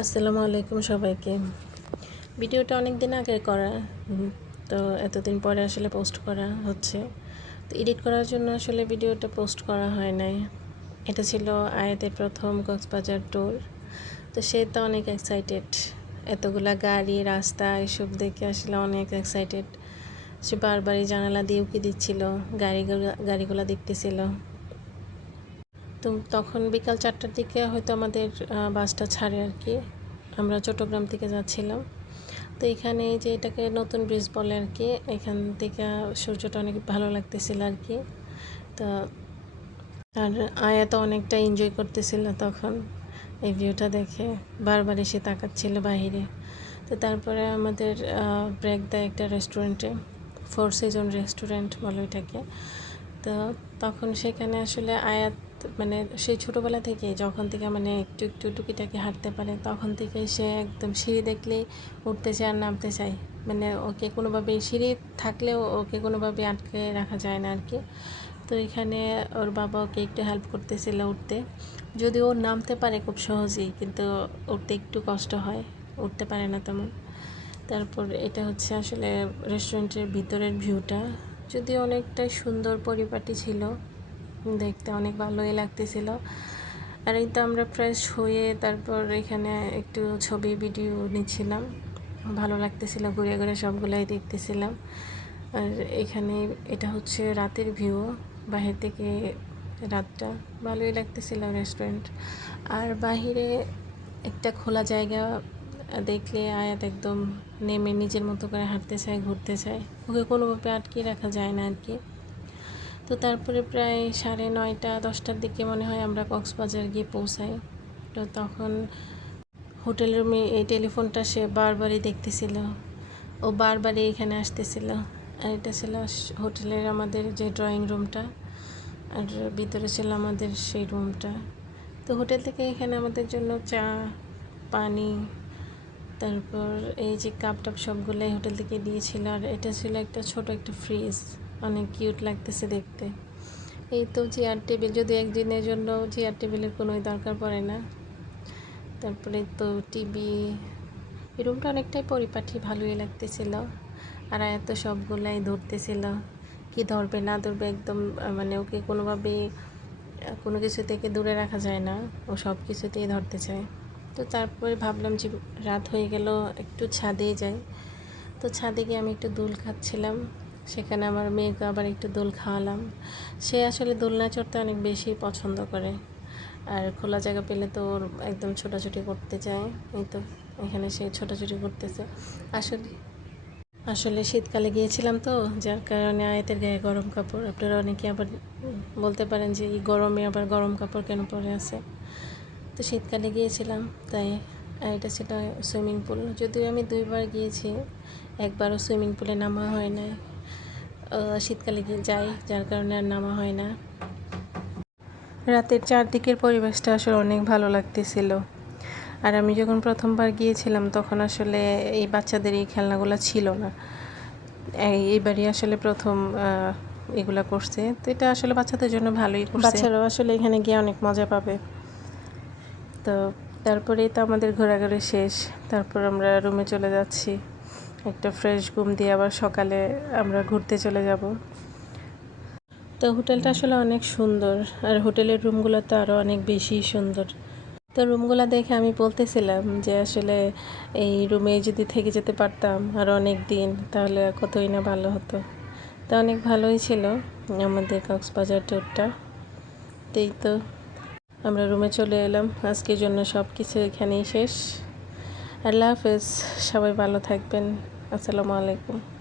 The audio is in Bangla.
আসসালামু আলাইকুম সবাইকে। ভিডিওটা অনেক দিন আগে করা, তো এতদিন পরে আসলে পোস্ট করা হচ্ছে। তো এডিট করার জন্য আসলে ভিডিওটা পোস্ট করা হয় নাই। এটা ছিল আয়াতের প্রথম কক্সবাজার ট্যুর। তো সে তো অনেক এক্সাইটেড, এতগুলা গাড়ি রাস্তা এসব দেখে আসলে অনেক এক্সাইটেড। সে বারবারই জানালা দিয়ে উঁকি দিচ্ছিল, গাড়িগুলো দেখতেছিল। তো তখন বিকাল 4টার দিকে হয়তো আমাদের বাসটা ছাড়ে আর কি। আমরা চট্টগ্রাম থেকে যাচ্ছিলাম। তো এখানে যে এটাকে নতুন ব্রিজ বলে আর কি, এখান থেকে সূর্যটা অনেক ভালো লাগতেছিল আর কি। তো আর আয়া তো অনেকটা এনজয় করতেছিল তখন এই ভিউটা দেখে, বারবার এসে তাকাচ্ছিল বাহিরে। তো তারপরে আমাদের ব্রেক দেয় একটা রেস্টুরেন্টে, ফোর সিজন রেস্টুরেন্ট বলে এটাকে। তো তখন সেখানে আসলে আয়াত মানে সেই ছোটোবেলা থেকে যখন থেকে মানে একটু একটু টুকিটাকি হাঁটতে পারে তখন থেকে সে একদম সিঁড়ি দেখলেই উঠতে চায় আর নামতে চায়। মানে ওকে কোনোভাবে সিঁড়ি থাকলেও ওকে কোনোভাবে আটকে রাখা যায় না আর কি। তো এখানে ওর বাবা ওকে একটু হেল্প করতেছিল উঠতে, যদিও ও নামতে পারে খুব সহজেই, কিন্তু উঠতে একটু কষ্ট হয়, উঠতে পারে না তেমন। তারপর এটা হচ্ছে আসলে রেস্টুরেন্টের ভিতরের ভিউটা, যদিও অনেকটাই সুন্দর পরিপাটি ছিল, দেখতে অনেক ভালোই লাগতেছিল। আর এই তো আমরা ফ্রেশ হয়ে তারপর এখানে একটু ছবি ভিডিও নিচ্ছিলাম, ভালো লাগতেছিল, ঘুরে ঘুরে সবগুলাই দেখতেছিলাম। আর এখানে এটা হচ্ছে রাতের ভিউ, বাহির থেকে রাতটা ভালোই লাগতেছিল রেস্টুরেন্ট। আর বাহিরে একটা খোলা জায়গা দেখলে আয়াত একদম নেমে নিজের মতো করে হাঁটতে চায়, ঘুরতে চায়, ওকে কোনোভাবে আটকে রাখা যায় না আর কি। তো তারপরে প্রায় 9:30 10টার দিকে মনে হয় আমরা কক্সবাজার গিয়ে পৌঁছাই। তো তখন হোটেল রুমে এই টেলিফোনটা সে বারবারই দেখতেছিল, ও বারবারই এখানে আসতেছিল। আর এটা ছিল হোটেলের আমাদের যে ড্রয়িং রুমটা, আর ভিতরে ছিল আমাদের সেই রুমটা। তো হোটেল থেকে এখানে আমাদের জন্য চা, পানি, তারপর এই যে কাপ টাপ সবগুলোই হোটেল থেকে দিয়েছিল। আর এটা ছিল একটা ছোট একটা ফ্রিজ, অনেক কিউট লাগতেছে দেখতে। এই তো চেয়ার টেবিল, যদি একদিনের জন্য চেয়ার টেবিলের কোনোই দরকার পড়ে না। তারপরে তো টিভি, এই রুমটা অনেকটাই পরিপাটি, ভালোই লাগতেছিল। আর এত সবগুলাই ধরতেছিল, কি ধরবে না ধরবে একদম মানে ওকে কোনোভাবেই কোনো কিছু থেকে দূরে রাখা যায় না, ও সব কিছুতেই ধরতে চায়। তো তারপরে ভাবলাম যে রাত হয়ে গেল, একটু ছাদে যাই। তো ছাদে গিয়ে আমি একটু দোল খাচ্ছিলাম, সেখানে আমার মেয়েকে আবার একটু দোল খাওয়ালাম। সে আসলে দোলনা চড়তে অনেক বেশি পছন্দ করে, আর খোলা জায়গা পেলে তো ওর একদম ছোটাছুটি করতে চায়। এই তো এখানে সে ছোটাছুটি করতেছে। আসলে আসলে শীতকালে গিয়েছিলাম তো, যার কারণে আয়াতের গায়ে গরম কাপড়। আপনারা অনেকে আবার বলতে পারেন যে এই গরমে আবার গরম কাপড় কেন পরে আছে। তো শীতকালে গিয়েছিলাম তাই। আর এটা ছিল সুইমিং পুল, যদিও আমি 2বার গিয়েছি, একবারও সুইমিং পুলে নামা হয় না। শীতকালে গিয়ে যাই, যার কারণে আর নামা হয় না। রাতের চারদিকের পরিবেশটা আসলে অনেক ভালো লাগতেছিল। আর আমি যখন প্রথমবার গিয়েছিলাম তখন আসলে এই বাচ্চাদের এই খেলনাগুলো ছিল না, এইবারই আসলে প্রথম এগুলা করছে। তো এটা আসলে বাচ্চাদের জন্য ভালোই করছে, বাচ্চারাও আসলে এখানে গিয়ে অনেক মজা পাবে। তো তারপরেই তো আমাদের ঘোরাঘুরি শেষ, তারপর আমরা রুমে চলে যাচ্ছি। একটা ফ্রেশ ঘুম দিয়ে আবার সকালে আমরা ঘুরতে চলে যাব। তো হোটেলটা আসলে অনেক সুন্দর, আর হোটেলের রুমগুলো তো আরও অনেক বেশি সুন্দর। তো রুমগুলো দেখে আমি বলতেছিলাম যে আসলে এই রুমে যদি থেকে যেতে পারতাম আরও অনেক দিন, তাহলে কতই না ভালো হতো। তো অনেক ভালোই ছিল আমাদের কক্সবাজার ট্যুরটা। এই তো আমরা রুমে চলে এলাম, আজকের জন্য সব কিছু এখানেই শেষ। আল্লাহ হাফেজ, সবাই ভালো থাকবেন। আসসালামু আলাইকুম।